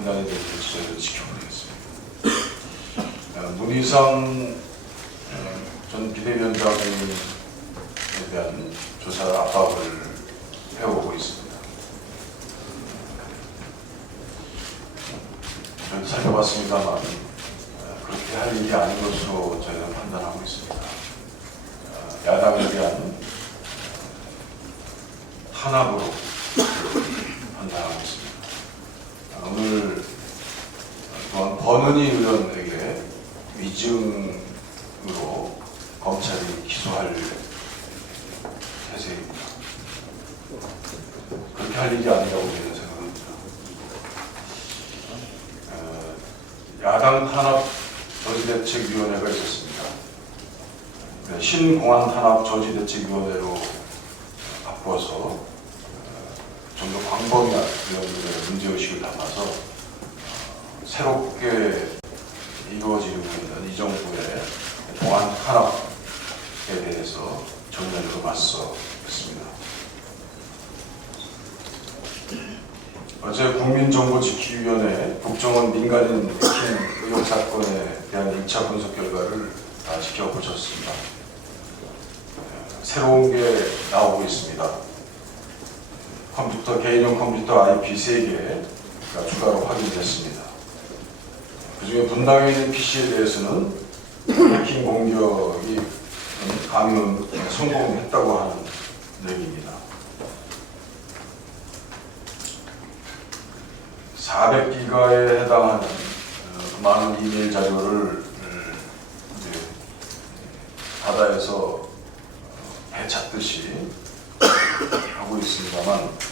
판단이 될지 저희는 지켜보겠습니다. 문희상 전 비대위원장에 대한 조사 압박을 해오고 있습니다. 저희도 살펴봤습니다만 그렇게 할 일이 아닌 것으로 저희는 판단하고 있습니다. 야당에 대한 탄압으로 판단하고 있습니다. 오늘 또한 권은희 의원에게 위증으로 검찰이 기소할 태세입니다. 그렇게 할 일이 아니라고 저는 생각합니다. 야당 탄압 저지대책위원회가 있었습니다. 신공안 탄압 저지대책위원회로 바꿔서 좀 더 광범위한 의원들의 문제의식을 담아서 새롭게 이루어지고 있는 이 정부의 공안 탄압에 대해서 정면으로 맞서 있습니다. 어제 국민정보지키위원회 국정원 민간인 해킹 의혹 사건에 대한 1차 분석 결과를 다 지켜보셨습니다. 새로운 게 나오고 있습니다. 개인용 컴퓨터 IP 3개가 추가로 확인됐습니다. 그중에 분당에 있는 PC에 대해서는 해킹 공격이 감염 성공했다고 하는 얘기입니다. 400기가에 해당하는 많은 이메일 자료를 바다에서 배 찾듯이 하고 있습니다만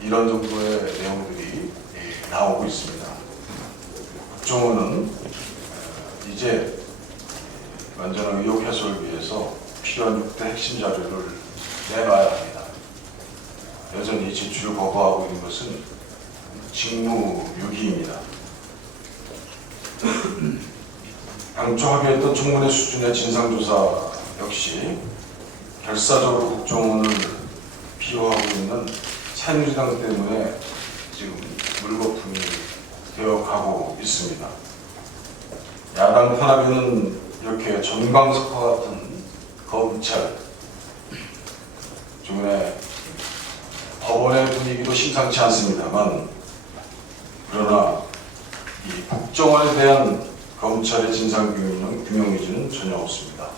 이런 정도의 내용들이 나오고 있습니다. 국정원은 이제 완전한 의혹 해소를 위해서 필요한 6대 핵심 자료를 내놔야 합니다. 여전히 제출을 거부하고 있는 것은 직무유기입니다. 당초 합의했던 청문회 수준의 진상조사 역시 결사적으로 국정원을 비호하고 있는 새누리당 때문에 지금 물거품이 되어가고 있습니다. 야당 탄압에는 이렇게 전광석화 같은 검찰, 주변에 법원의 분위기도 심상치 않습니다만, 그러나 이 국정원에 대한 검찰의 진상규명 의지는 전혀 없습니다.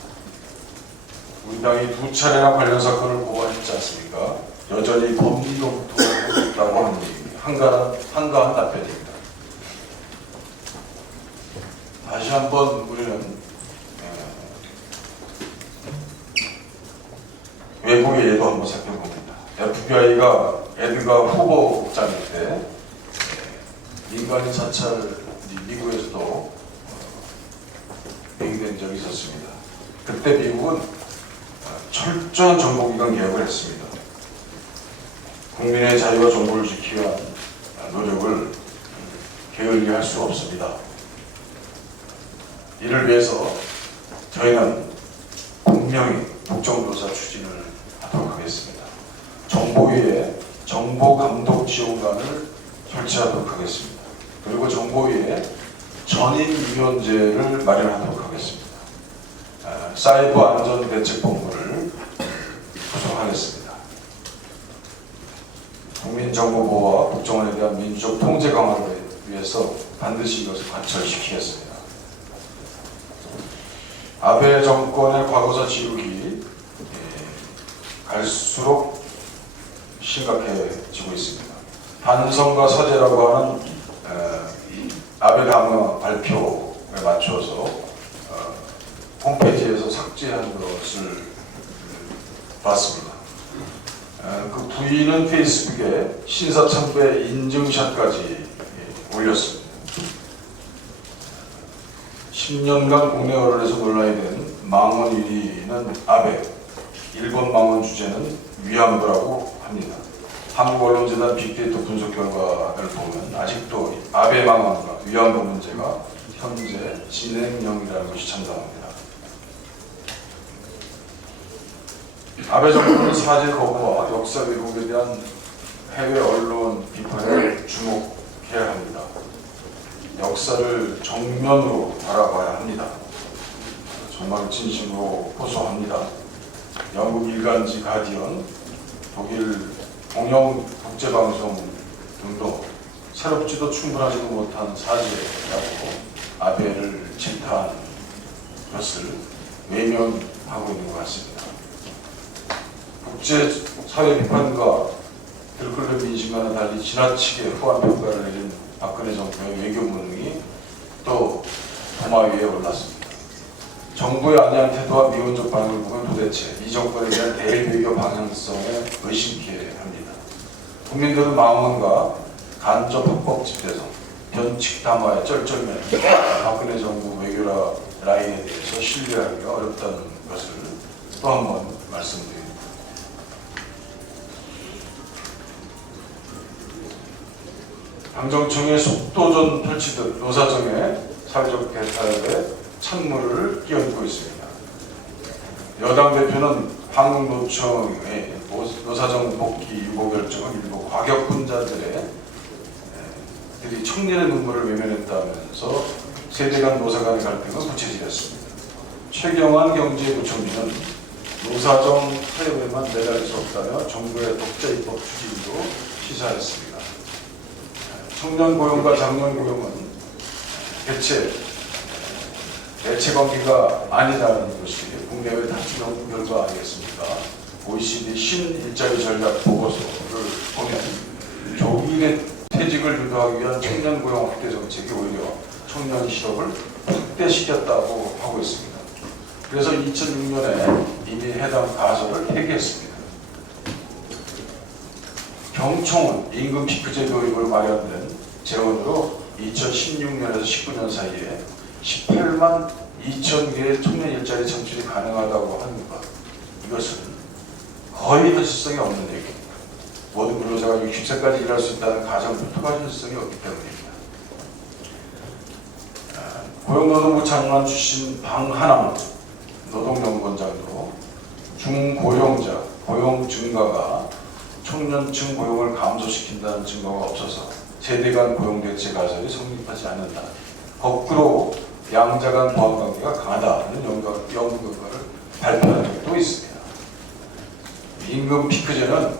우리 당이 2차례나 관련 사건을 고발했지 않습니까? 여전히 범죄로 도와주고 있다고 하는 얘기입니다. 한가한 답변입니다. 다시 한번 우리는 외국의 예도 한번 살펴봅니다. FBI가 에드가 후보 국장일 때 민간인 사찰 미국에서도 얘기된 적이 있었습니다. 그때 미국은 철저한 정보기관 개혁을 했습니다. 국민의 자유와 정보를 지키기 위한 노력을 게을리할 수 없습니다. 이를 위해서 저희는 분명히 국정조사 추진을 하도록 하겠습니다. 정보위에 정보감독지원관을 설치하도록 하겠습니다. 그리고 정보위에 전임위원제를 마련하도록 하겠습니다. 사이버 안전대책본부를 구성하겠습니다. 국민정보보호와 국정원에 대한 민주적 통제 강화를 위해서 반드시 이것을 관철시키겠습니다. 아베 정권의 과거사 지우기 갈수록 심각해지고 있습니다. 반성과 사죄라고 하는 아베 강화 발표에 맞춰서 홈페이지에서 삭제한 것을 봤습니다. 그 부인은 페이스북에 신사참배 인증샷까지 올렸습니다. 10년간 국내 언론에서 논란이 된 망원 1위는 아베, 일본 망원 주제는 위안부라고 합니다. 한국언론재단 빅데이터 분석 결과를 보면 아직도 아베 망원과 위안부 문제가 현재 진행형이라는 것이 참담합니다. 아베 정부는 사죄 거부와 역사 왜곡에 대한 해외 언론 비판에 주목해야 해야 합니다. 역사를 정면으로 바라봐야 합니다. 정말 진심으로 호소합니다. 영국 일간지 가디언, 독일 공영 국제방송 등도 새롭지도 충분하지도 못한 사죄라고 아베를 질타한 것을 외면하고 있는 것 같습니다. 국제사회 비판과 들끓는 민심과는 달리 지나치게 후한 평가를 내린 박근혜 정부의 외교 무능이 또 도마 위에 올랐습니다. 정부의 안이한 태도와 미온적 반응을 보면 도대체 이 정권에 대한 대외외교 방향성에 의심케 합니다. 국민들은 망언과 간접 합법 집대성, 변칙 담화의 쩔쩔매는 박근혜 정부 외교 라인에 대해서 신뢰하기가 어렵다는 것을 또 한 번 말씀드립니다. 당정청의 속도전 펼치듯 노사정의 사회적 대타협에 찬물을 끼얹고 있습니다. 여당 대표는 한국노총의 노사정 복귀 유보 결정은 일부 과격분자들이 청년의 눈물을 외면했다면서 세대 간 노사 간의 갈등은 구체적이었습니다. 최경환 경제부총리는 노사정 타협에만 매달릴 수 없다며 정부의 독자 입법 추진도 시사했습니다. 청년 고용과 장년 고용은 대체 관계가 아니라는 것이 국내외 다수 연구 결과 아니겠습니까? OECD 신일자리 전략 보고서를 보면 조기 퇴직을 유도하기 위한 청년 고용 확대 정책이 오히려 청년 실업을 확대시켰다고 하고 있습니다. 그래서 2006년에 이미 해당 가설을 폐기했습니다. 경총은 임금 피크제 도입을 마련된 재원으로 2016년에서 19년 사이에 18만 2천 개의 청년 일자리 창출이 가능하다고 하는 것, 이것은 거의 현실성이 없는 얘기입니다. 모든 근로자가 60세까지 일할 수 있다는 가정부터가 현실성이 없기 때문입니다. 고용노동부 장관 출신 방한남 노동연구원장도 중고용자 고용 증가가 청년층 고용을 감소시킨다는 증거가 없어서 세대 간 고용 대체 가설이 성립하지 않는다. 거꾸로 양자 간 보완 관계가 강하다는 연구 결과를 발표한 적이 또 있습니다. 임금 피크제는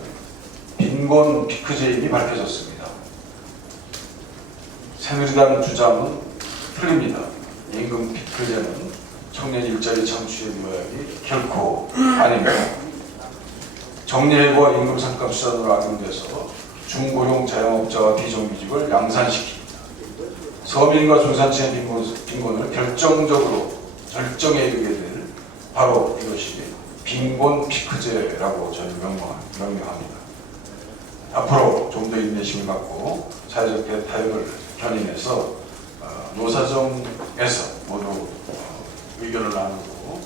빈곤 피크제임이 밝혀졌습니다. 새누리당 주장은 틀립니다. 임금 피크제는 청년 일자리 창출의 모양이 결코 아닙니다. 정리해고와 임금 상감 수단으로 악용돼서 중고용 자영업자와 비정규직을 양산시킵니다. 서민과 중산층의 빈곤을 결정에 이르게 될 바로 이것이 빈곤 피크제라고 저는 명명합니다. 앞으로 좀 더 인내심을 갖고 사회적 대타협을 견인해서 노사정에서 모두 의견을 나누고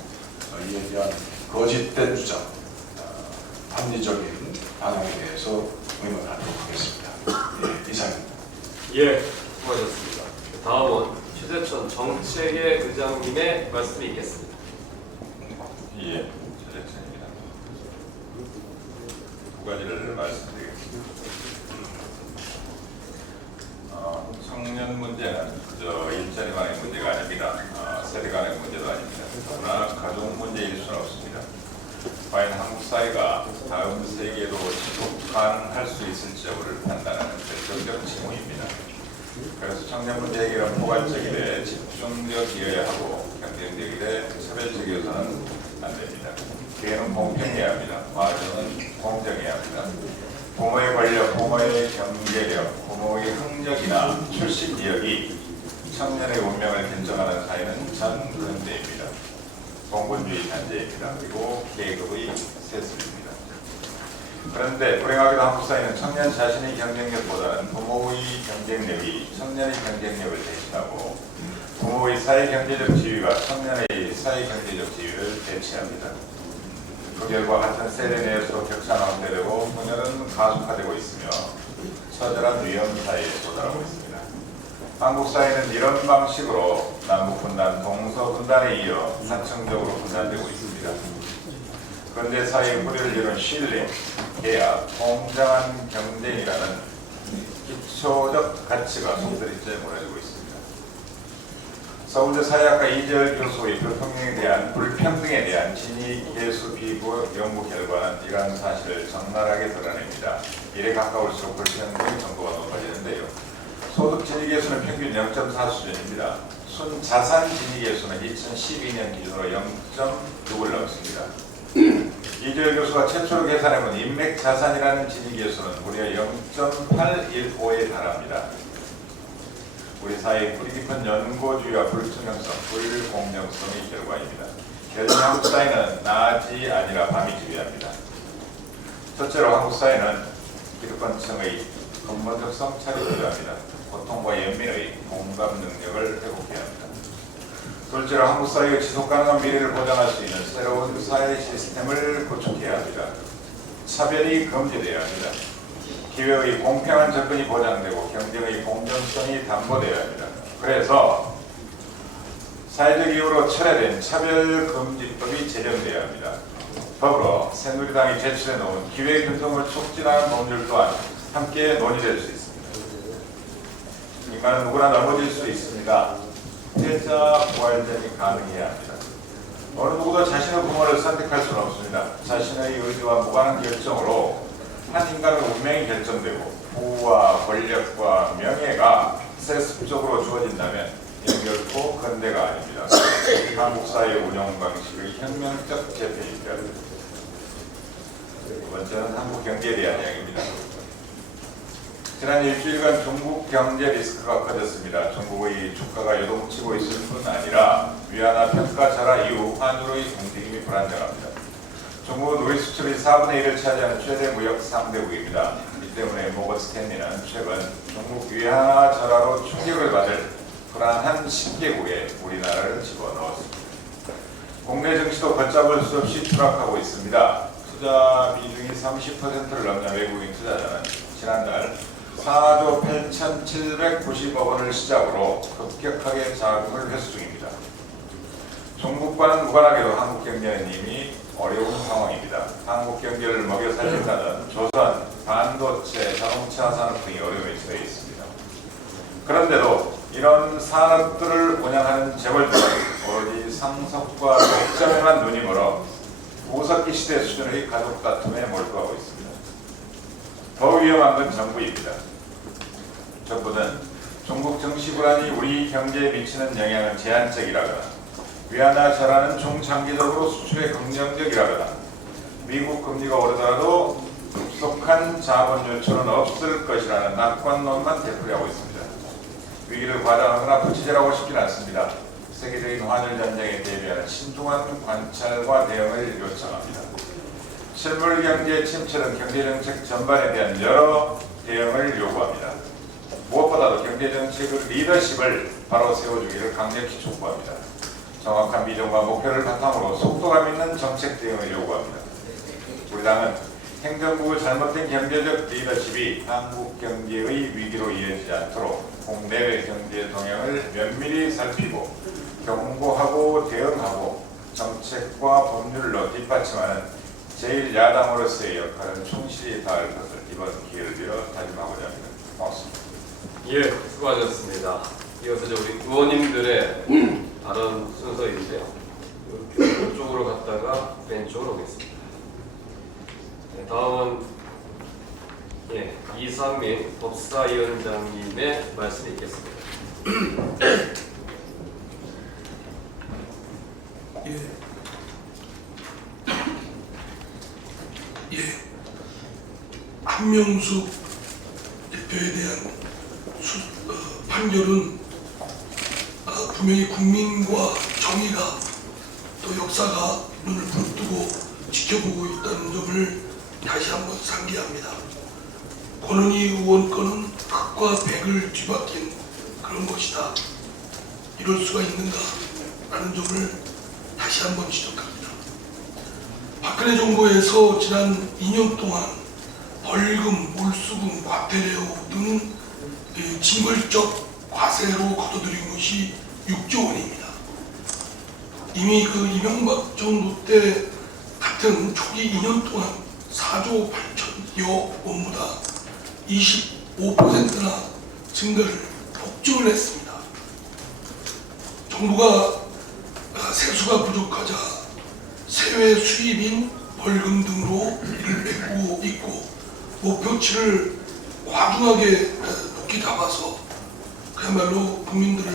이에 대한 거짓된 주장, 합리적인 방향에 대해서 의논하도록 하겠습니다. 예, 이상입니다. 예, 수고하셨습니다. 다음은 최재천 정책의 의장님의 말씀이 있겠습니다. 예, 최재천입니다. 두 가지를 말씀드리겠습니다. 청년 문제는 그저 일자리만의 문제가 아닙니다. 세대 간의 문제도 아닙니다. 그러나 가족 문제일 수는 없습니다. 과연 한국 사회가 다음 세계로 지속 가능할 수 있을지 여부를 판단하는 결정적 징후입니다. 그래서 청년 문제 해결은 포괄적이되 집중적이어야 하고 경쟁적이되 차별적이어서는 안 됩니다. 기회는 공평해야 합니다. 과정은 공정해야 합니다. 부모의 권력, 부모의 경제력, 부모의 학력이나 출신 지역이 청년의 운명을 결정하는 사회는 전 근대입니다. 봉건주의 단죄입니다. 그리고 계급의 세습입니다. 그런데 불행하게도 한국 사회는 청년 자신의 경쟁력보다는 부모의 경쟁력이 청년의 경쟁력을 대신하고 부모의 사회경제적 지위가 청년의 사회경제적 지위를 대체합니다. 그 결과 같은 세대 내에서 격차가 확대되고 분열은 가속화되고 있으며 처절한 위험 사회에 도달하고 있습니다. 한국 사회는 이런 방식으로 남북 분단, 동서 분단에 이어 사층적으로 분단되고 있습니다. 그런데 사회의 뿌리를 이룬 신뢰, 계약, 공정한 경쟁이라는 기초적 가치가 손들이째 무너지고 있습니다. 서울대 사회학과 이재열 교수의 불평등에 대한 진위 계수 비교 연구 결과는 이러한 사실을 적나라하게 드러냅니다. 이에 가까울수록 불평등의 정도가 높아지는데요. 소득 진위 계수는 평균 0.4 수준입니다. 순자산 진위 계수는 2012년 기준으로 0.6을 넘습니다. 이재열 교수가 최초로 계산해본 인맥 자산이라는 진위 계수는 무려 0.815에 달합니다. 우리 사회의 뿌리 깊은 연고주의와 불투명성, 불공정성의 결과입니다. 결국 한국 사회는 낮이 아니라 밤이 지배합니다. 첫째로 한국 사회는 기득권층의 근본적 성찰이 필요합니다. 고통과 연민의 공감 능력을 회복해야 합니다. 둘째로 한국 사회의 지속가능한 미래를 보장할 수 있는 새로운 사회 시스템을 구축해야 합니다. 차별이 금지되어야 합니다. 기회의 공평한 접근이 보장되고 경쟁의 공정성이 담보되어야 합니다. 그래서 사회적 이유로 철회된 차별금지법이 제정되어야 합니다. 더불어 새누리당이 제출해 놓은 기회균등을 촉진하는 법률 또한 함께 논의될 수 있습니다. 인간은 누구나 넘어질 수 있습니다. 피해자 부활전이 가능해야 합니다. 어느 누구도 자신의 부모를 선택할 수는 없습니다. 자신의 의지와 무관한 결정으로 한 인간의 운명이 결정되고 부와 권력과 명예가 세습적으로 주어진다면 이는 결코 근대가 아닙니다. 한국 사회 운영 방식의 혁명적 재편입니다. 두 번째는 한국 경제에 대한 이야기입니다. 지난 일주일간 중국 경제 리스크가 커졌습니다. 중국의 주가가 요동치고 있을 뿐 아니라 위안화 평가 절하 이후 환율의 움직임이 불안정합니다. 중국은 우리 수출의 4분의 1을 차지하는 최대 무역 상대국입니다. 이 때문에 모건 스탠리는 최근 중국 위안화 절하로 충격을 받을 불안한 10개국에 우리나라를 집어넣었습니다. 국내 증시도 걷잡을 수 없이 추락하고 있습니다. 투자 비중이 30%를 넘는 외국인 투자자는 지난달 4조 8,790억 원을 시작으로 급격하게 자금을 회수 중입니다. 중국과는 무관하게도 한국 경제는 이미 어려운 상황입니다. 한국 경제를 먹여 살린다는 조선, 반도체, 자동차 산업 등이 어려움에 처해 있습니다. 그런데도 이런 산업들을 운영하는 재벌들은 오로지 상속과 독점에만 눈이 멀어 구석기 시대 수준의 가족 다툼에 몰두하고 있습니다. 더 위험한 건 정부입니다. 정부는 중국 증시 불안이 우리 경제에 미치는 영향은 제한적이라거나 위안화 절하는 중장기적으로 수출에 긍정적이라거나 미국 금리가 오르더라도 급속한 자본 유출은 없을 것이라는 낙관론만 되풀이하고 있습니다. 위기를 과장하거나 부채질하고 싶지는 않습니다. 세계적인 환율 전쟁에 대비하는 신중한 관찰과 대응을 요청합니다. 실물 경제 침체는 경제정책 전반에 대한 여러 대응을 요구합니다. 무엇보다도 경제정책의 리더십을 바로 세워주기를 강력히 촉구합니다. 정확한 비전과 목표를 바탕으로 속도감 있는 정책 대응을 요구합니다. 우리 당은 행정부의 잘못된 경제적 리더십이 한국 경제의 위기로 이어지지 않도록 국내외 경제 동향을 면밀히 살피고 경고하고 대응하고 정책과 법률로 뒷받침하는 제1야당으로서의 역할은 충실히 다할 것을 이번 기회를 빌어 다짐하고자 합니다. 고맙습니다. 예, 수고하셨습니다. 이어서 우리 의원님들의 발언 순서인데요. 이쪽으로 갔다가 왼쪽으로 오겠습니다. 네, 다음은 이상민 법사위원장님의 말씀이 있겠습니다. 한명숙 대표에 대한 판결은 분명히 국민과 정의가 또 역사가 눈을 부릅뜨고 지켜보고 있다는 점을 다시 한번 상기합니다. 권은희 의원 건은 흑과 백을 뒤바뀐 그런 것이다. 이럴 수가 있는가 라는 점을 다시 한번 지적합니다. 박근혜 정부에서 지난 2년 동안 벌금, 몰수금, 과태료 등 징벌적 과세로 거둬들인 것이 6조 원입니다. 이미 그 이명박 정부 때 같은 초기 2년 동안 4조 8천여 원보다 5%나 증가를 폭증을 했습니다. 정부가 세수가 부족하자 세외 수입인 벌금 등으로 이를 메꾸고 있고 목표치를 과중하게 높게 잡아서 그야말로 국민들을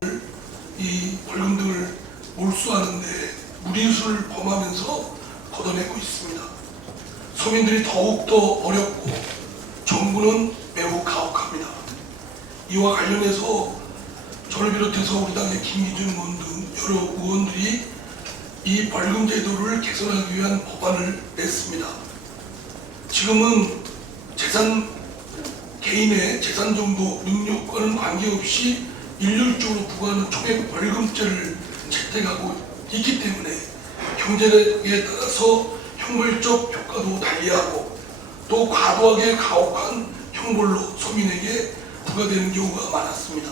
이 벌금 등을 몰수하는데 무리수를 범하면서 걷어내고 있습니다. 서민들이 더욱더 어렵고 정부는 매우 가혹합니다. 이와 관련해서 저를 비롯해서 우리 당의 김기준 의원 등 여러 의원들이 이 벌금 제도를 개선하기 위한 법안을 냈습니다. 지금은 개인의 재산 정도 능력과는 관계없이 일률적으로 부과하는 총액 벌금제를 채택하고 있기 때문에 경제력에 따라서 형벌적 효과도 달리하고 또 과도하게 가혹한 형벌로 서민에게 부과되는 경우가 많았습니다.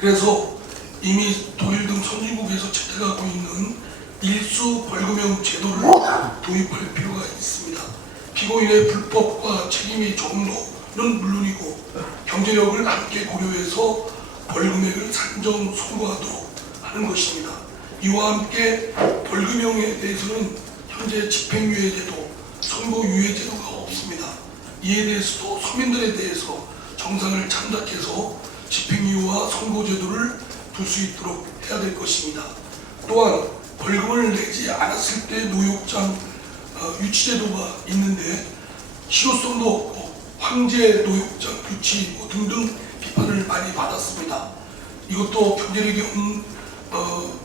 그래서 이미 독일 등 선진국에서 채택하고 있는 일수 벌금형 제도를 도입할 필요가 있습니다. 피고인의 불법과 책임의 정도는 물론이고 경제력을 함께 고려해서 벌금액을 산정 선고하도록 하는 것입니다. 이와 함께 벌금형에 대해서는 현재 집행유예제도, 선고유예제도가 없습니다. 이에 대해서도 서민들에 대해서 정상을 참작해서 집행유예와 선고제도를 둘 수 있도록 해야 될 것입니다. 또한 벌금을 내지 않았을 때 노역장 유치제도가 있는데 실효성도 없고 황제 노역장 유치 등등 비판을 많이 받았습니다. 이것도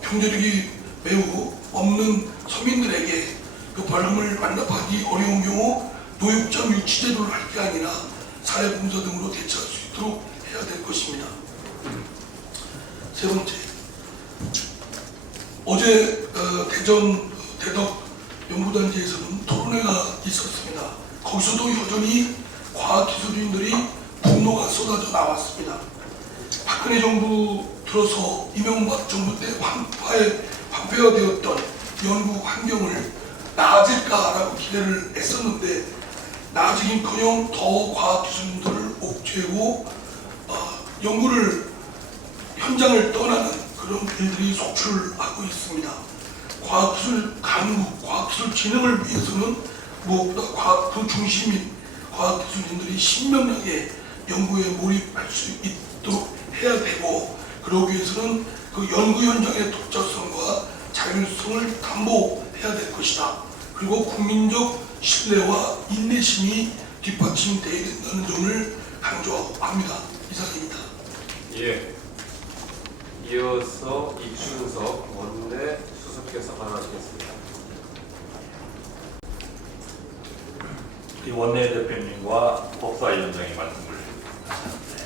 경제력이 매우 없는 서민들에게 그 벌금을 완납하기 어려운 경우 노역장 유치제도를 할 게 아니라 사회봉사 등으로 대처할 수 있도록 해야 될 것입니다. 세 번째, 어제 대전 대덕 연구단지에서는 토론회가 있었습니다. 거기서도 여전히 과학기술인들이 분노가 쏟아져 나왔습니다. 박근혜 정부 들어서 이명박 정부 때 황폐화되었던 연구 환경을 나아질까라고 기대를 했었는데 나아지긴커녕 더 과학기술인들을 옥죄고 연구를 현장을 떠나는 그런 일들이 속출하고 있습니다. 과학기술 강국, 과학기술 진흥을 위해서는 무엇보다 과학부 중심인 과학기술인들이 신명나게 연구에 몰입할 수 있도록 해야 되고 그러기 위해서는 그 연구 현장의 독자성과 자율성을 담보해야 될 것이다. 그리고 국민적 신뢰와 인내심이 뒷받침돼야 된다는 점을 강조합니다. 이상입니다. 예. 이어서 이준석 원내 수석께서 발언하시겠습니다. 우리 원내대표님과 법사위원장이 말씀을 하셨는데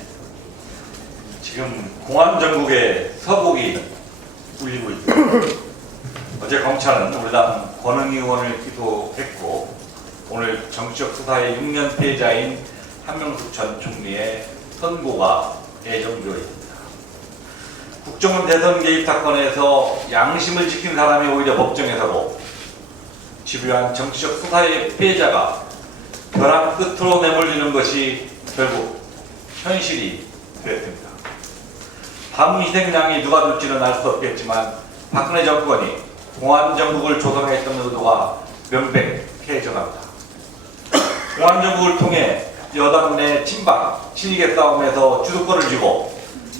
지금 공안 전국에 서곡이 울리고 있습니다. 어제 검찰은 우리 당 권은희 의원을 기소했고 오늘 정치적 수사의 6년 피해자인 한명숙 전 총리의 선고가 예정되어 있습니다. 국정원 대선 개입 사건에서 양심을 지킨 사람이 오히려 법정에 서고 집요한 정치적 수사의 피해자가 벼랑 끝으로 내몰리는 것이 결국 현실이 되었습니다. 다음 희생양이 누가 될지는 알 수 없겠지만 박근혜 정권이 공안정국을 조성했던 의도가 명백해져갑니다. 공안정국을 통해 여당 내 친박, 친이계 싸움에서 주도권을 쥐고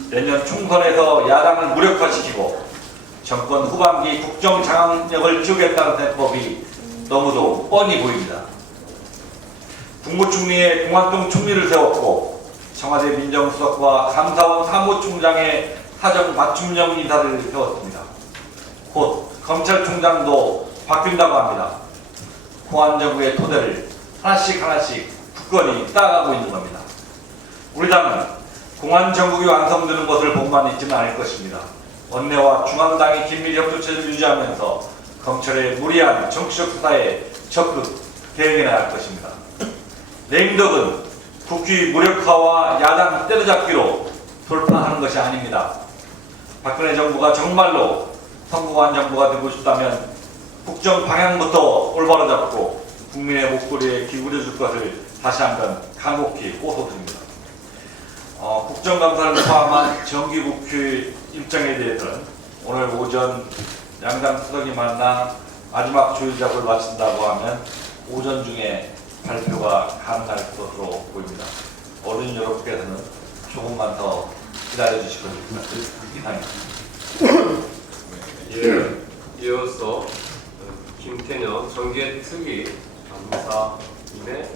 내년 총선에서 야당을 무력화시키고 정권 후반기 국정 장악력을 키우겠다는 대법이 너무도 뻔히 보입니다. 국무총리의 공안동 총리를 세웠고 청와대 민정수석과 감사원 사무총장의 사정 맞춤형 인사를 세웠습니다. 곧 검찰총장도 바뀐다고 합니다. 공안정국의 토대를 하나씩 굳건히 쌓아가고 있는 겁니다. 우리 당은 공안정국이 완성되는 것을 보고만 있지는 않을 것입니다. 원내와 중앙당이 긴밀 협조체를 유지하면서 검찰의 무리한 정치적 수사에 적극 대응해야 할 것입니다. 내임덕은 국회 무력화와 야당 때려잡기로 돌파하는 것이 아닙니다. 박근혜 정부가 정말로 성공한 정부가 되고 싶다면 국정 방향부터 올바로 잡고 국민의 목소리에 기울여 줄 것을 다시 한번 간곡히 호소드립니다. 국정감사를 포함한 정기국회 일정에 대해서는 오늘 오전 양당 수석이 만나 마지막 조율 작업을 마친다고 하면 오전 중에 발표가 가능할 것으로 보입니다. 어른 여러분께서는 조금만 더 기다려 주실 것을 부탁드립니다. 이어서 김태년 정계특위 감사님의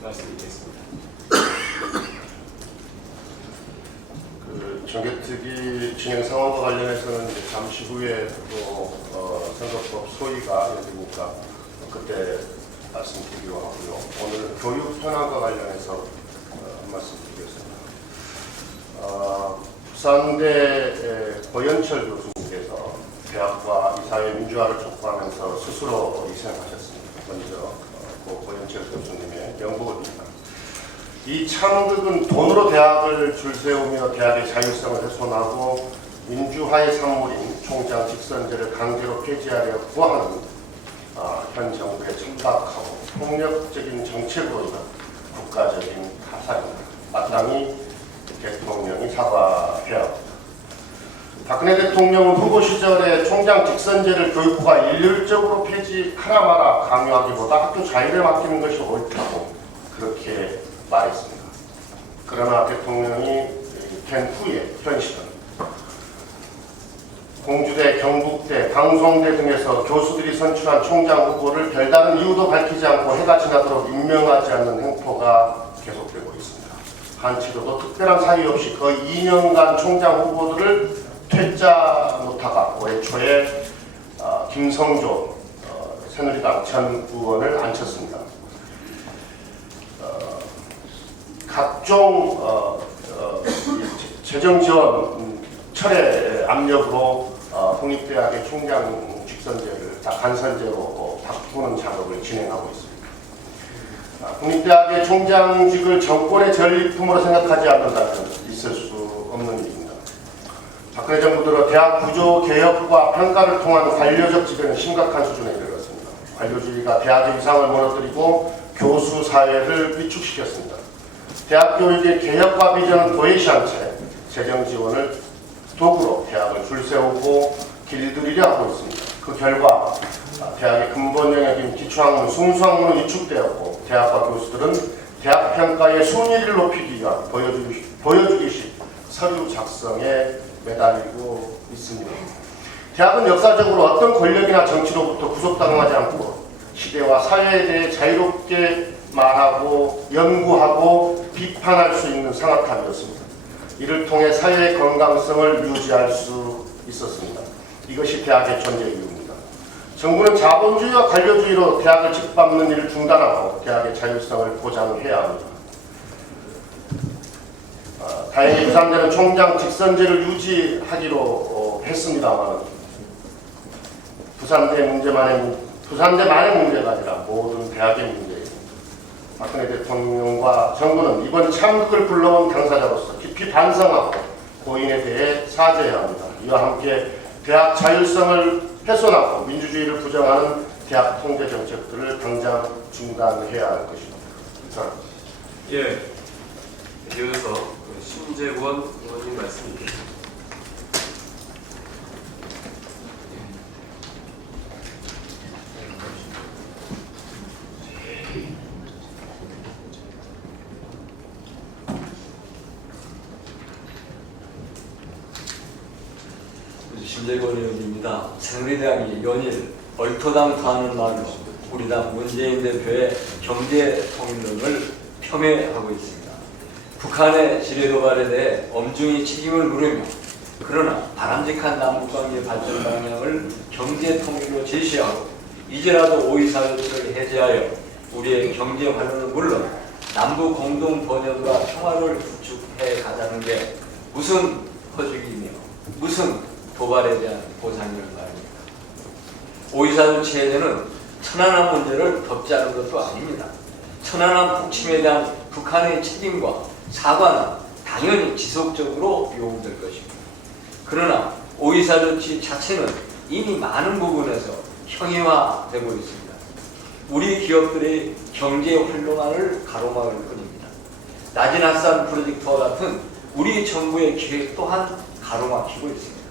말씀드리겠습니다. 정개특위 진행 상황과 관련해서는 이제 잠시 후에 또 선거법 소위가 열리니까 그때 말씀드리기로 하고요. 오늘 교육 현황과 관련해서 한 말씀 드리겠습니다. 부산대 고현철 교수님께서 대학과 이사회 민주화를 촉구하면서 스스로 희생하셨습니다. 먼저 고현철 교수님의 명복입니다. 이 창극은 돈으로 대학을 줄세우며 대학의 자율성을 훼손하고 민주화의 산물인 총장 직선제를 강제로 폐지하려고 하는 현 정부의 천박하고 폭력적인 정책으로 인한 국가적인 타살입니다. 마땅히 대통령이 사과해야 합니다. 박근혜 대통령은 후보 시절에 총장 직선제를 교육부가 일률적으로 폐지하라 마라 강요하기보다 학교 자율에 맡기는 것이 옳다고 그렇게 말했습니다. 그러나 대통령이 된 후에 현실은 공주대, 경북대, 방송대 등에서 교수들이 선출한 총장 후보를 별다른 이유도 밝히지 않고 해가 지나도록 임명하지 않는 행포가 계속되고 있습니다. 한치로도 특별한 사유 없이 거의 2년간 총장 후보들을 퇴짜 놓다가 올해 초에 김성조 새누리당 전 의원을 앉혔습니다. 각종 재정 지원 철회 압력으로 국립대학의 총장 직선제를 간선제로 바꾸는 작업을 진행하고 있습니다. 국립대학의 총장직을 정권의 전리품으로 생각하지 않는다면 있을 수 없는 일입니다. 박근혜 정부 들어 대학 구조 개혁과 평가를 통한 관료적 지배는 심각한 수준에 이르렀습니다. 관료주의가 대학의 위상을 무너뜨리고 교수 사회를 위축시켰습니다. 대학 교육의 개혁과 비전을 도외시한 채 재정 지원을 도구로 대학을 줄세우고 길들이려 하고 있습니다. 그 결과 대학의 근본 영역인 기초학문, 순수학문은 위축되었고 대학과 교수들은 대학 평가의 순위를 높이기 위한 보여주기식 서류 작성에 매달리고 있습니다. 대학은 역사적으로 어떤 권력이나 정치로부터 구속당하지 않고 시대와 사회에 대해 자유롭게 말하고 연구하고 비판할 수 있는 상학탑이었습니다. 이를 통해 사회의 건강성을 유지할 수 있었습니다. 이것이 대학의 존재 이유입니다. 정부는 자본주의와 관료주의로 대학을 짓밟는 일을 중단하고 대학의 자율성을 보장해야 합니다. 다행히 부산대는 총장 직선제를 유지하기로 했습니다만 부산대만의 문제가 아니라 모든 대학의 문제입니다. 박근혜 대통령과 정부는 이번 참극을 불러온 당사자로서 깊이 반성하고 고인에 대해 사죄해야 합니다. 이와 함께 대학 자율성을 훼손하고 민주주의를 부정하는 대학 통제 정책들을 당장 중단해야 할 것입니다. 이어서 신재원 의원님 말씀입니다. 신재권 의원입니다. 새누리당이 연일 얼토당토하는 말로 우리 당 문재인 대표의 경제 통일론을 폄훼하고 있습니다. 북한의 지뢰 도발에 대해 엄중히 책임을 물으며 그러나 바람직한 남북관계 발전 방향을 경제 통일로 제시하고 이제라도 오이사회를 해제하여 우리의 경제 활로는 물론 남북 공동 번영과 평화를 구축해 가자는 게 무슨 허죽이며 무슨 도발에 대한 보상이란 말입니다. 오이사 조치해제는 천안함 문제를 덮자는 것도 아닙니다. 천안함 폭침에 대한 북한의 책임과 사과는 당연히 지속적으로 요구될 것입니다. 그러나 오이사 조치 자체는 이미 많은 부분에서 형해화되고 있습니다. 우리 기업들의 경제 활동화를 가로막을 뿐입니다. 나진아산 프로젝트와 같은 우리 정부의 기획 또한 가로막히고 있습니다.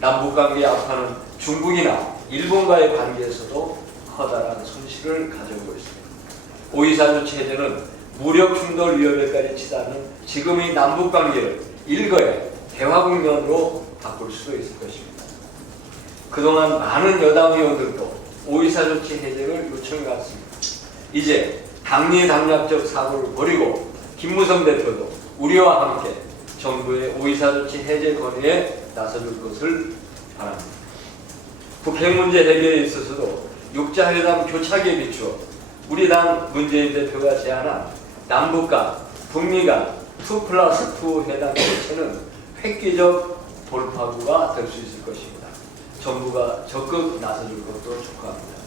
남북관계 악화는 중국이나 일본과의 관계에서도 커다란 손실을 가져오고 있습니다. 5.24 체제는 무력 충돌 위협에까지 치닫는 지금의 남북관계를 일거에 대화 국면으로 바꿀 수도 있을 것입니다. 그동안 많은 여당 의원들도 5.24 조치 해제를 요청해왔습니다. 이제 당리당략적 사고를 버리고 김무성 대표도 우리와 함께 정부의 5.24 조치 해제 건의에 나서줄 것을 바랍니다. 북핵 문제 해결에 있어서도 육자회담 교착에 비추어 우리 당 문재인 대표가 제안한 남북 간, 북미 간 2+2 회담 개최는 획기적 돌파구가 될 수 있을 것입니다. 정부가 적극 나서줄 것도 촉구합니다.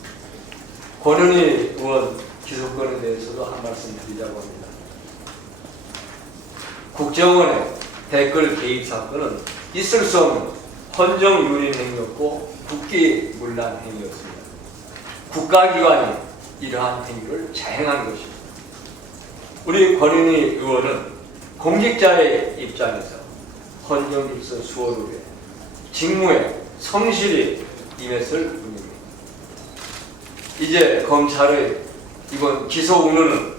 권은희 의원 기소권에 대해서도 한 말씀 드리자고 합니다. 국정원의 댓글 개입 사건은 있을 수 없는 헌정유린 행위였고 국기문란 행위였습니다. 국가기관이 이러한 행위를 자행한 것입니다. 우리 권은희 의원은 공직자의 입장에서 헌정질서 수호를 위해 직무에 성실히 임했을 뿐입니다. 이제 검찰의 이번 기소 운운은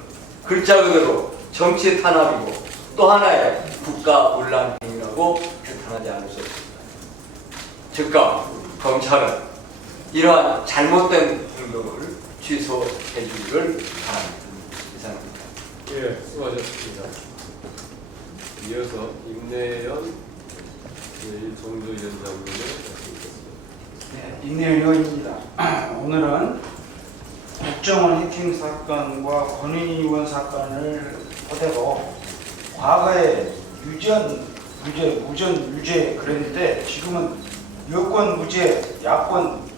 글자 그대로 정치 탄압이고 또 하나의 국가문란 행위라고 규탄하지 않을 수 없습니다. 즉각 검찰은 이러한 잘못된 행동을 취소해 주기를 바랍니다. 이상입니다. 예, 수고하셨습니다. 이어서 임내연 정조위원장님의 말씀드리겠습니다. 네, 임내연 의원입니다. 오늘은 국정원 해킹 사건과 권은희 의원 사건을 토대로 과거에 유전 무죄 그랬는데 지금은 여권 무죄 야권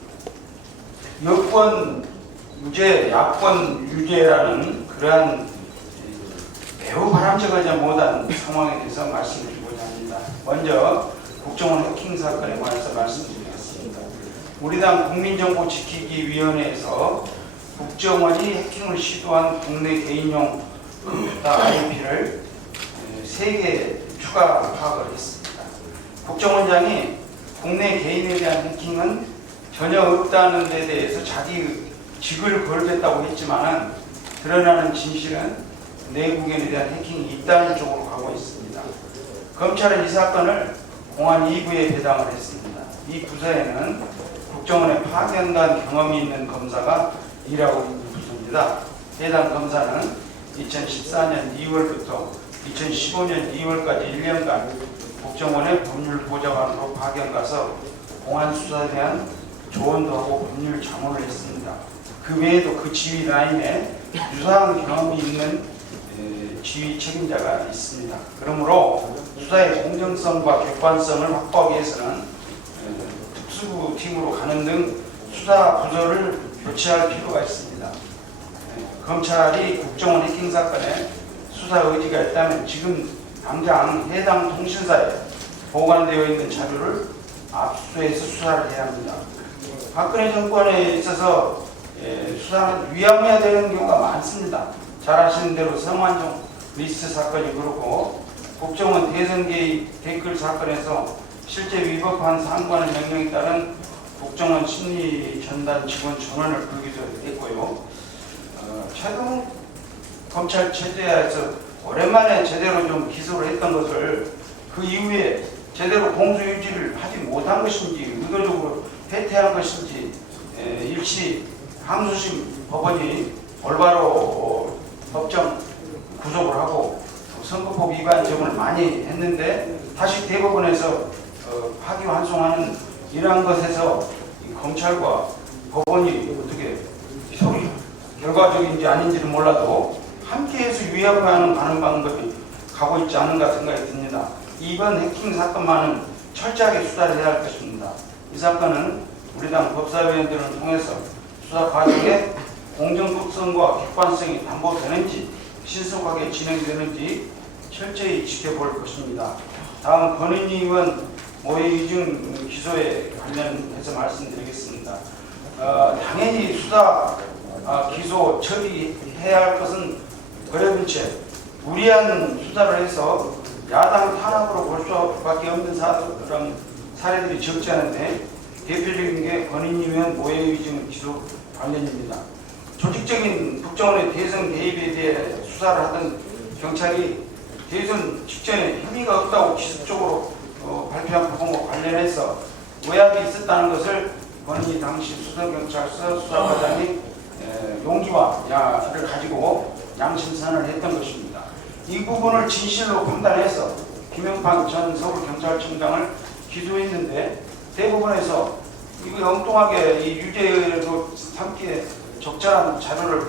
유죄라는 그러한 매우 바람직하지 못한 상황에 대해서 말씀드리고자 합니다. 먼저 국정원 해킹 사건에 관해서 말씀드리겠습니다. 우리 당 국민정보지키기위원회에서 국정원이 해킹을 시도한 국내 개인용 컴퓨터 IP를 3개 추가 파악을 했습니다. 국정원장이 국내 개인에 대한 해킹은 전혀 없다는 데 대해서 자기 직을 걸겠다고 했지만은 드러나는 진실은 내국인에 대한 해킹이 있다는 쪽으로 가고 있습니다. 검찰은 이 사건을 공안 2부에 배당을 했습니다. 이 부서에는 국정원에 파견간 경험이 있는 검사가 일하고 있는 부서입니다. 해당 검사는 2014년 2월부터 2015년 2월까지 1년간 국정원의 법률보좌관으로 파견가서 공안 수사에 대한 조언도 하고 법률 자문을 했습니다. 그 외에도 그 지휘 라인에 유사한 경험이 있는 지휘 책임자가 있습니다. 그러므로 수사의 공정성과 객관성을 확보하기 위해서는 특수부 팀으로 가는 등 수사 부서를 교체할 필요가 있습니다. 검찰이 국정원 해킹 사건에 수사 의지가 있다면 지금 당장 해당 통신사에 보관되어 있는 자료를 압수해서 수사를 해야 합니다. 박근혜 정권에 있어서 수사는 위험해야 경우가 많습니다. 잘 아시는 대로 성완종 리스트 사건이 그렇고 국정원 대선 개입 댓글 사건에서 실제 위법한 상관의 명령에 따른 국정원 심리전단 직원 전원을 걸기도 했고요. 최근 검찰 체제에서 오랜만에 제대로 좀 기소를 했던 것을 그 이후에 제대로 공소유지를 하지 못한 것인지 의도적으로 회퇴한 것인지 일시 항소심 법원이 올바로 법정 구속을 하고 선거법 위반 적용을 많이 했는데 다시 대법원에서 파기환송하는 이러한 것에서 검찰과 법원이 어떻게 소리 결과적인지 아닌지는 몰라도 함께해서 위협하는 가는 방법이 가고 있지 않은가 생각이 듭니다. 이번 해킹 사건만은 철저하게 수사를 해야 할 것입니다. 이 사건은 우리 당 법사위원들을 통해서 수사 과정에 공정성과 객관성이 담보되는지 신속하게 진행되는지 철저히 지켜볼 것입니다. 다음 권은희 의원 모의 위증 기소에 관련해서 말씀드리겠습니다. 당연히 수사 기소 처리해야 할 것은 어려운 채 무리한 수사를 해서 야당 탄압으로 볼 수밖에 없는 사례들이 적지 않은데 대표적인 게 권인희 의원 모해위증 기소 관련입니다. 조직적인 국정원의 대선 개입에 대해 수사를 하던 경찰이 대선 직전에 혐의가 없다고 기습적으로 발표한 부분과 관련해서 오약이 있었다는 것을 권인희 당시 수서경찰서 수사과장이 용기와 야를 가지고 양심선언을 했던 것입니다. 이 부분을 진실로 판단해서 김영판 전 서울경찰청장을 기소했는데 대부분에서 이거 엉뚱하게 이 유죄로 삼기에 적절한 자료를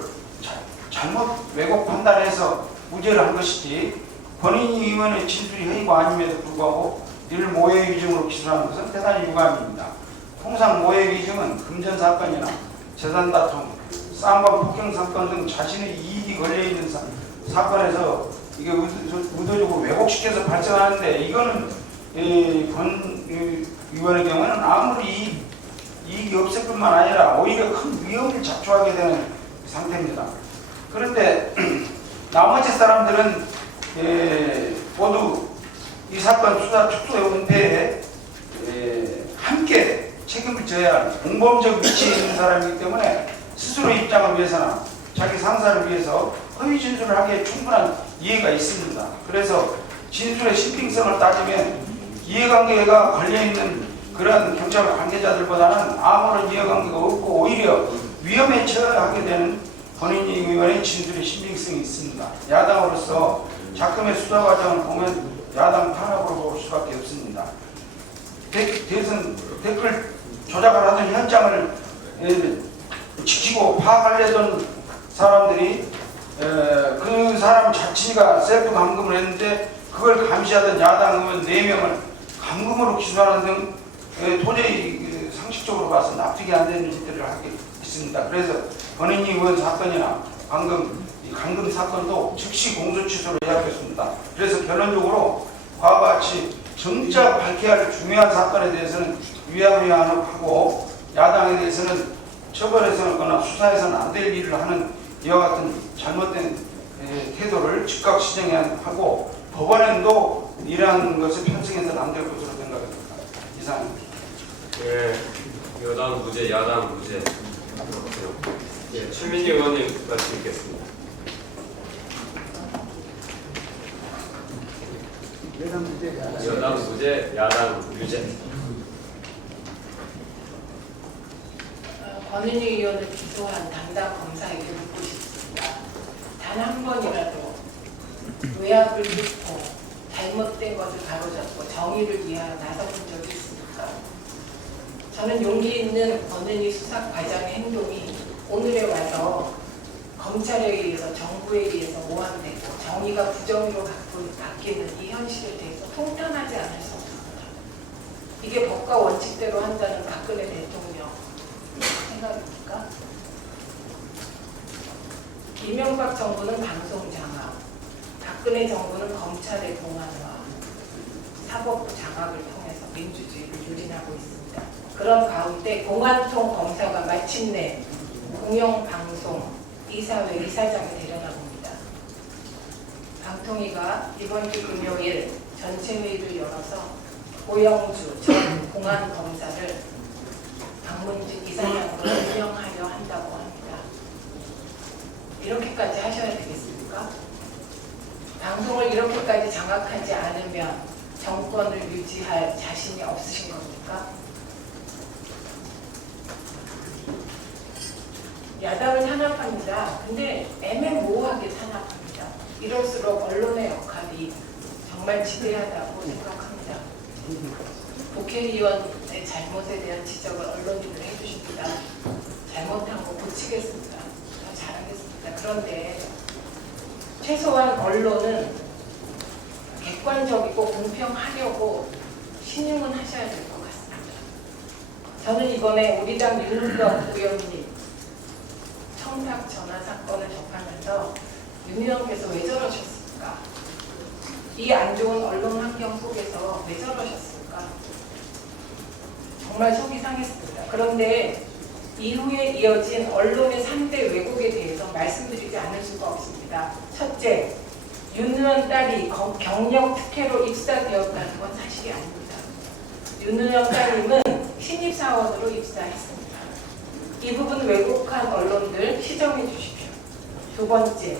잘못 왜곡 판단해서 무죄를 한 것이지 권인희 의원의 진술이 허위가 아님에도 불구하고 이를 모해위증으로 기소하는 것은 대단히 유감입니다. 통상 모해위증은 금전 사건이나 재산 다툼, 쌍방 폭행 사건 등 자신의 이익이 걸려있는 사건에서 이게 의도적으로 왜곡시켜서 발생하는데 이거는 권 의원의 경우에는 아무리 이익이 없을 뿐만 아니라 오히려 큰 위험을 자초하게 되는 상태입니다. 그런데 나머지 사람들은 모두 이 사건 수사 축소 은폐에 함께 책임을 져야 할 공범적 위치에 있는 사람이기 때문에 스스로의 입장을 위해서나 자기 상사를 위해서 허위 진술을 하기에 충분한 이해가 있습니다. 그래서 진술의 신빙성을 따지면 이해관계가 걸려있는 그런 경찰 관계자들보다는 아무런 이해관계가 없고 오히려 위험에 처하게 되는 권인희 의원의 진술의 신빙성이 있습니다. 야당으로서 작금의 수사 과정을 보면 야당 탄압으로 볼 수밖에 없습니다. 대선 댓글 조작을 하던 현장을 지키고 파악하려던 사람들이 그 사람 자신이가 셀프 감금을 했는데 그걸 감시하던 야당 의원 4명을 감금으로 기소하는 등 도저히 상식적으로 봐서 납득이 안 되는 일들을 하고 있습니다. 그래서 권인희 의원 사건이나 감금 사건도 즉시 공소 취소를 예약했습니다. 그래서 결론적으로 과거와 같이 정작 밝혀야 할 중요한 사건에 대해서는 위안하고 야당에 대해서는 처벌해서거나 수사해서는 안 될 일을 하는 이와 같은 잘못된 태도를 즉각 시정해야 하고 법원에도 이러한 것을 편승해서는 안 될 것으로 생각합니다. 이상입니다. 네, 여당 무죄, 야당 무죄. 네, 최민희 의원님 말씀 있겠습니다. 여당 무죄, 야당 유죄. 권인희 의원을 기소한 담당 검사에게 묻고 싶습니다. 단 한 번이라도 외압을 딛고 잘못된 것을 바로잡고 정의를 위하여 나서본 적이 있습니까? 저는 용기 있는 권인희 수사 과장의 행동이 오늘에 와서 검찰에 의해서 정부에 의해서 오한되고 정의가 부정의로 바뀌는 이 현실에 대해서 통탄하지 않을 수 없습니다. 이게 법과 원칙대로 한다는 박근혜 대통령 생각입니까? 이명박 정부는 방송 장악, 박근혜 정부는 검찰의 공안화, 사법부 장악을 통해서 민주주의를 유린하고 있습니다. 그런 가운데 공안통 검사가 마침내 공영방송 이사회 이사장이 되려나 봅니다. 방통위가 이번 주 금요일 전체 회의를 열어서 고영주 전 공안검사를 박문직 이사장으로 임명하려 한다고 합니다. 이렇게까지 하셔야 되겠습니까? 방송을 이렇게까지 장악하지 않으면 정권을 유지할 자신이 없으신 겁니까? 야당을 탄압합니다. 근데 애매모호하게 탄압합니다. 이럴수록 언론의 역할이 정말 지대하다고 생각합니다. 국회의원의 잘못에 대한 지적을 언론인들 해주십니다. 잘못한 거 고치겠습니다. 더 잘하겠습니다. 그런데 최소한 언론은 객관적이고 공평하려고 신용은 하셔야 될 것 같습니다. 저는 이번에 우리 당 윤은경 의원님 청탁 전화 사건을 접하면서 윤 의원께서 왜 저러셨습니까? 이 안 좋은 언론 환경 속에서 왜 저러셨습니까? 정말 속이 상했습니다. 그런데 이후에 이어진 언론의 3대 왜곡에 대해서 말씀드리지 않을 수가 없습니다. 첫째, 윤 의원 딸이 경력 특혜로 입사되었다는 건 사실이 아닙니다. 윤 의원 따님은 신입사원으로 입사했습니다. 이 부분 왜곡한 언론들 시정해 주십시오. 두 번째,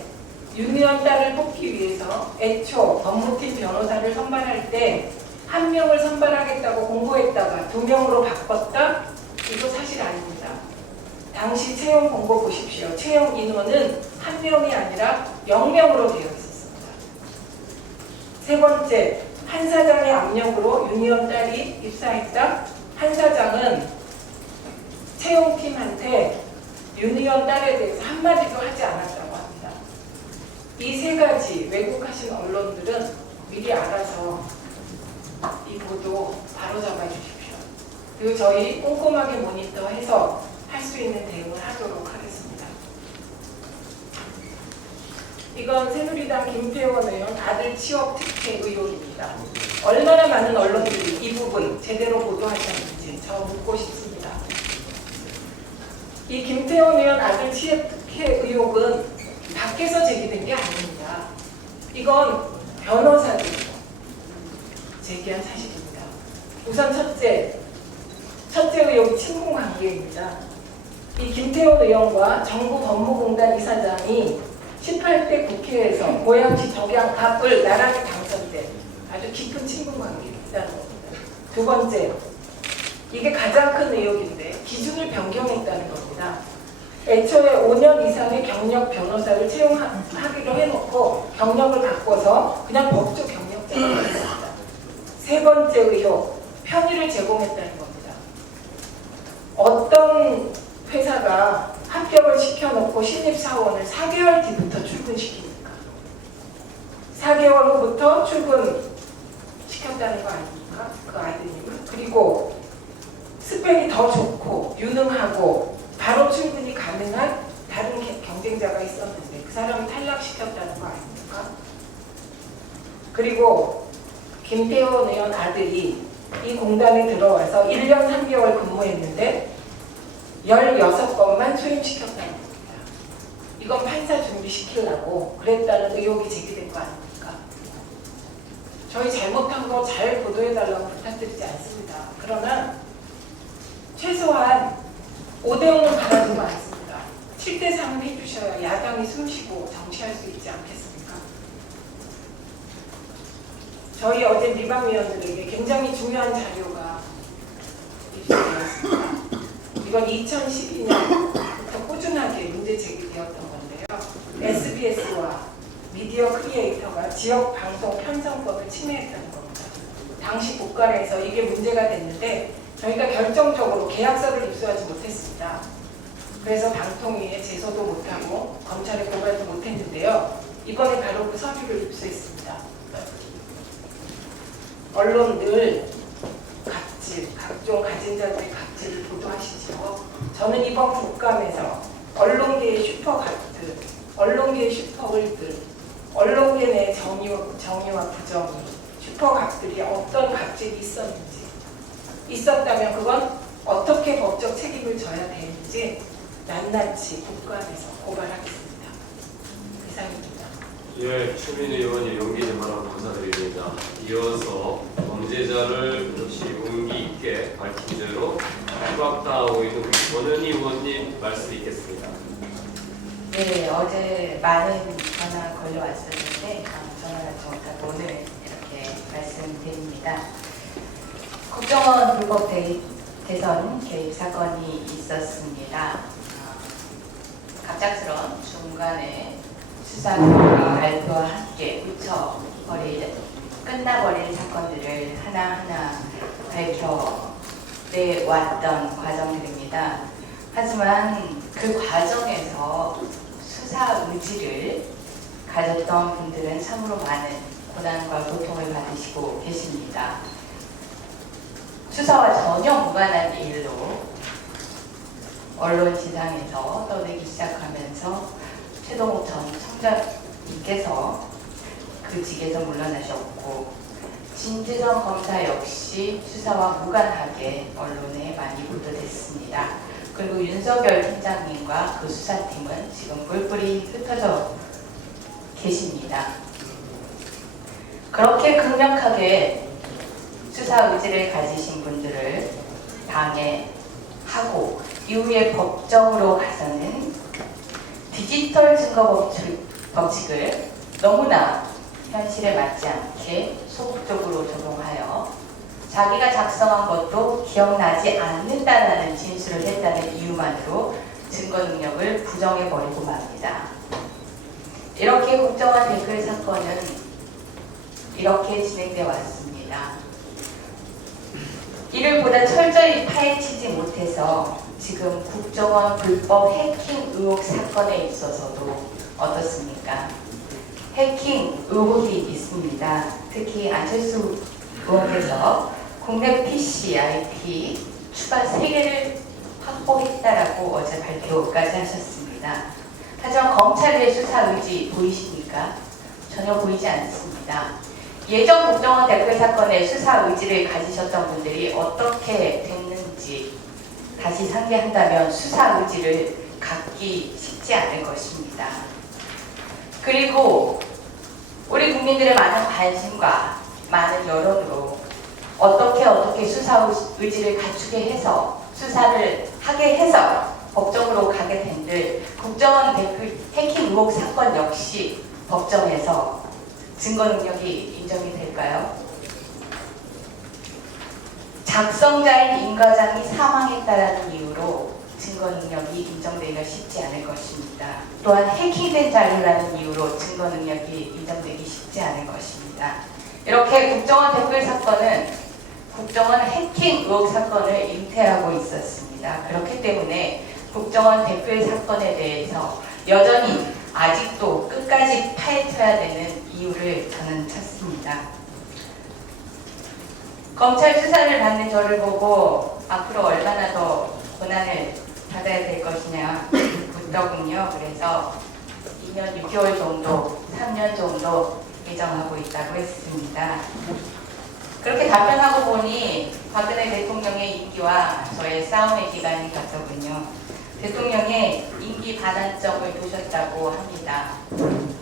윤 의원 딸을 뽑기 위해서 애초 법무팀 변호사를 선발할 때 한 명을 선발하겠다고 공고했다가 2명으로 바꿨다? 이거 사실 아닙니다. 당시 채용 공고 보십시오. 채용 인원은 1명이 아니라 0명으로 되어 있었습니다. 세 번째, 한 사장의 압력으로 윤 의원 딸이 입사했다? 한 사장은 채용팀한테 윤 의원 딸에 대해서 한마디도 하지 않았다고 합니다. 이 세 가지 왜곡하신 언론들은 미리 알아서 이 보도 바로잡아 주십시오. 그리고 저희 꼼꼼하게 모니터해서 할 수 있는 대응을 하도록 하겠습니다. 이건 새누리당 김태원 의원 아들 취업 특혜 의혹입니다. 얼마나 많은 언론들이 이 부분 제대로 보도하셨는지 저 묻고 싶습니다. 이 김태원 의원 아들 취업 특혜 의혹은 밖에서 제기된 게 아닙니다. 이건 변호사들이 제기한 사실입니다. 우선 첫째 의혹이 친분 관계입니다. 이 김태원 의원과 정부 법무공단 이사장이 18대 국회에서 고양시 덕양갑을 나란히 당선된 아주 깊은 친분 관계가 있다는 겁니다. 두 번째, 이게 가장 큰 의혹인데 기준을 변경했다는 겁니다. 애초에 5년 이상의 경력 변호사를 채용하기로 해놓고 경력을 바꿔서 그냥 법조 경력자를 했습니다. 세 번째 의혹, 편의를 제공했다는 겁니다. 어떤 회사가 합격을 시켜놓고 신입사원을 4개월 뒤부터 출근시킵니까? 4개월 후부터 출근시켰다는 거 아닙니까? 그 아드님은. 그리고 스펙이 더 좋고 유능하고 바로 출근이 가능한 다른 경쟁자가 있었는데 그 사람을 탈락시켰다는 거 아닙니까? 그리고 김태원 의원 아들이 이 공단에 들어와서 1년 3개월 근무했는데 16번만 수임시켰다는 겁니다. 이건 판사 준비시키려고 그랬다는 의혹이 제기된 거 아닙니까? 저희 잘못한 거 잘 보도해달라고 부탁드리지 않습니다. 그러나 최소한 5대5는 바라지도 않습니다. 7대3은 해주셔야 야당이 숨쉬고 정치할 수 있지 않겠습니까? 저희 어제 미방위원들에게 굉장히 중요한 자료가 입수되었습니다. 이건 2012년부터 꾸준하게 문제 제기되었던 건데요. SBS와 미디어 크리에이터가 지역 방송 편성법을 침해했다는 겁니다. 당시 국감에서 이게 문제가 됐는데 저희가 결정적으로 계약서를 입수하지 못했습니다. 그래서 방통위에 제소도 못하고 검찰에 고발도 못했는데요. 이번에 바로 그 서류를 입수했습니다. 언론 늘 갑질, 각종 가진 자들의 갑질을 보도하시죠. 저는 이번 국감에서 언론계의 슈퍼갑들, 언론계의 슈퍼을들, 언론계 내 정의와 부정이, 슈퍼갑들이 어떤 갑질이 있었는지, 있었다면 그건 어떻게 법적 책임을 져야 되는지 낱낱이 국감에서 고발하겠습니다. 이상입니다. 예, 추민 의원이 용기 내말하고 감사드립니다. 이어서 범죄자를 역시 용기 있게 밝힌 죄로 추박당하고 있는 권은희 의원님 말씀 있겠습니다. 네, 어제 많은 전화 걸려왔었는데 전화 받지 못하고 오늘 이렇게 말씀드립니다. 국정원 불법 대선 개입 사건이 있었습니다. 갑작스런 중간에 수사 발표와 함께 끝나버릴 사건들을 하나하나 밝혀내왔던 과정들입니다. 하지만 그 과정에서 수사 의지를 가졌던 분들은 참으로 많은 고난과 고통을 받으시고 계십니다. 수사와 전혀 무관한 일로 언론 지상에서 떠들기 시작하면서 최동욱 전 청장님께서 그 직에서 물러나셨고 진지성 검사 역시 수사와 무관하게 언론에 많이 보도됐습니다. 그리고 윤석열 팀장님과 그 수사팀은 지금 뿔뿔이 흩어져 계십니다. 그렇게 강력하게 수사 의지를 가지신 분들을 방해하고 이후에 법정으로 가서는 디지털 증거 법칙을 너무나 현실에 맞지 않게 소극적으로 적용하여 자기가 작성한 것도 기억나지 않는다라는 진술을 했다는 이유만으로 증거 능력을 부정해버리고 맙니다. 이렇게 국정원 댓글 사건은 이렇게 진행되어 왔습니다. 이를 보다 철저히 파헤치지 못해서 지금 국정원 불법 해킹 의혹 사건에 있어서도 어떻습니까? 해킹 의혹이 있습니다. 특히 안철수 의원께서 국내 PC, IP 추가 3개를 확보했다라고 어제 발표까지 하셨습니다. 하지만 검찰의 수사 의지 보이십니까? 전혀 보이지 않습니다. 예전 국정원 댓글 사건의 수사 의지를 가지셨던 분들이 어떻게 됐는지 다시 상기한다면 수사 의지를 갖기 쉽지 않을 것입니다. 그리고 우리 국민들의 많은 관심과 많은 여론으로 어떻게 수사 의지를 갖추게 해서 수사를 하게 해서 법정으로 가게 된들 국정원 댓글 해킹 의혹 사건 역시 법정에서 증거 능력이 인정이 될까요? 작성자인 임 과장이 사망했다는 이유로 증거 능력이 인정되기가 쉽지 않을 것입니다. 또한 해킹된 자료라는 이유로 증거 능력이 인정되기 쉽지 않을 것입니다. 이렇게 국정원 댓글 사건은 국정원 해킹 의혹 사건을 잉태하고 있었습니다. 그렇기 때문에 국정원 댓글 사건에 대해서 여전히 아직도 끝까지 파헤쳐야 되는 이유를 저는 찾습니다. 검찰 수사를 받는 저를 보고 앞으로 얼마나 더 고난을 받아야 될 것이냐 묻더군요. 그래서 2년 6개월 정도, 3년 정도 예정하고 있다고 했습니다. 그렇게 답변하고 보니 박근혜 대통령의 임기와 저의 싸움의 기간이 같더군요. 대통령의 임기 반환점을 두셨다고 합니다.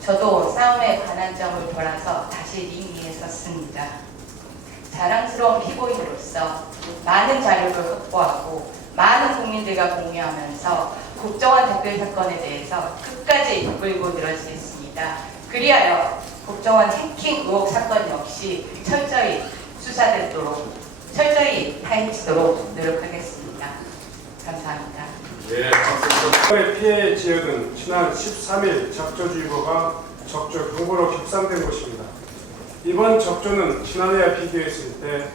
저도 싸움의 반환점을 돌아서 다시 링 위에 섰습니다. 자랑스러운 피고인으로서 많은 자료를 확보하고 많은 국민들과 공유하면서 국정원 댓글 사건에 대해서 끝까지 끌고 늘어지겠습니다. 그리하여 국정원 해킹 의혹 사건 역시 철저히 수사되도록 철저히 파헤치도록 노력하겠습니다. 감사합니다. 네, 박수. 의 피해 지역은 지난 13일 적조주의보가 적조 경보로 격상된 곳입니다. 이번 적조는 지난해와 비교했을 때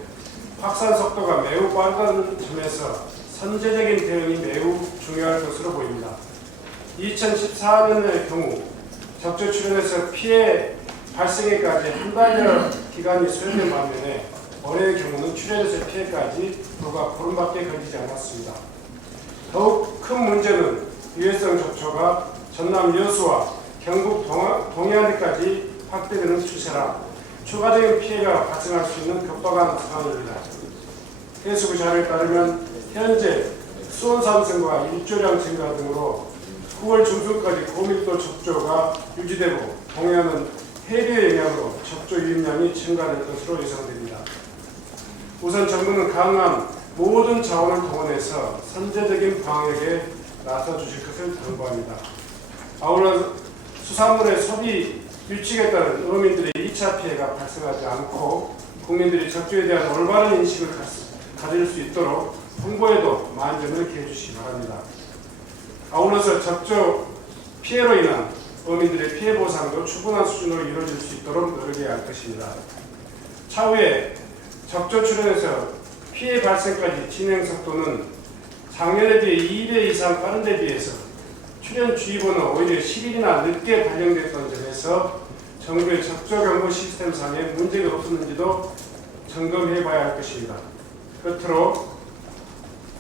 확산 속도가 매우 빠르다는 점에서 선제적인 대응이 매우 중요할 것으로 보입니다. 2014년의 경우 적조 출현에서 피해 발생에까지 한 달여 기간이 소요된 반면에 올해의 경우는 출현에서 피해까지 불과 보름밖에 걸리지 않았습니다. 더욱 큰 문제는 유해성 적조가 전남 여수와 경북 동해안까지 확대되는 추세라 추가적인 피해가 발생할 수 있는 급박한 상황입니다. 해수부 자료에 따르면 현재 수온 상승과 일조량 증가 등으로 9월 중순까지 고밀도 적조가 유지되고 동해안은 해류의 영향으로 적조 유입량이 증가될 것으로 예상됩니다. 우선 정부는 강한 모든 자원을 동원해서 선제적인 방역에 나서주실 것을 당부합니다. 아울러 수산물의 소비 규칙에 따른 어민들의 2차 피해가 발생하지 않고 국민들이 적조에 대한 올바른 인식을 가질 수 있도록 홍보에도 만전을 기해 주시기 바랍니다. 아울러서 적조 피해로 인한 어민들의 피해 보상도 충분한 수준으로 이루어질 수 있도록 노력해야 할 것입니다. 차후에 적조 출현에서 피해 발생까지 진행 속도는 작년에 비해 2배 이상 빠른 데 비해서 출현주의보는 오히려 10일이나 늦게 발령됐던 점에서 정부의 적조 경보 시스템상에 문제가 없었는지도 점검해 봐야 할 것입니다. 끝으로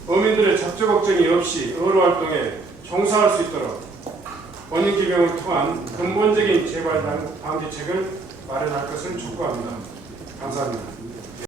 어민들의 적조 걱정이 없이 어로 활동에 종사할 수 있도록 원인 규명을 통한 근본적인 재발 방지책을 마련할 것을 촉구합니다. 감사합니다.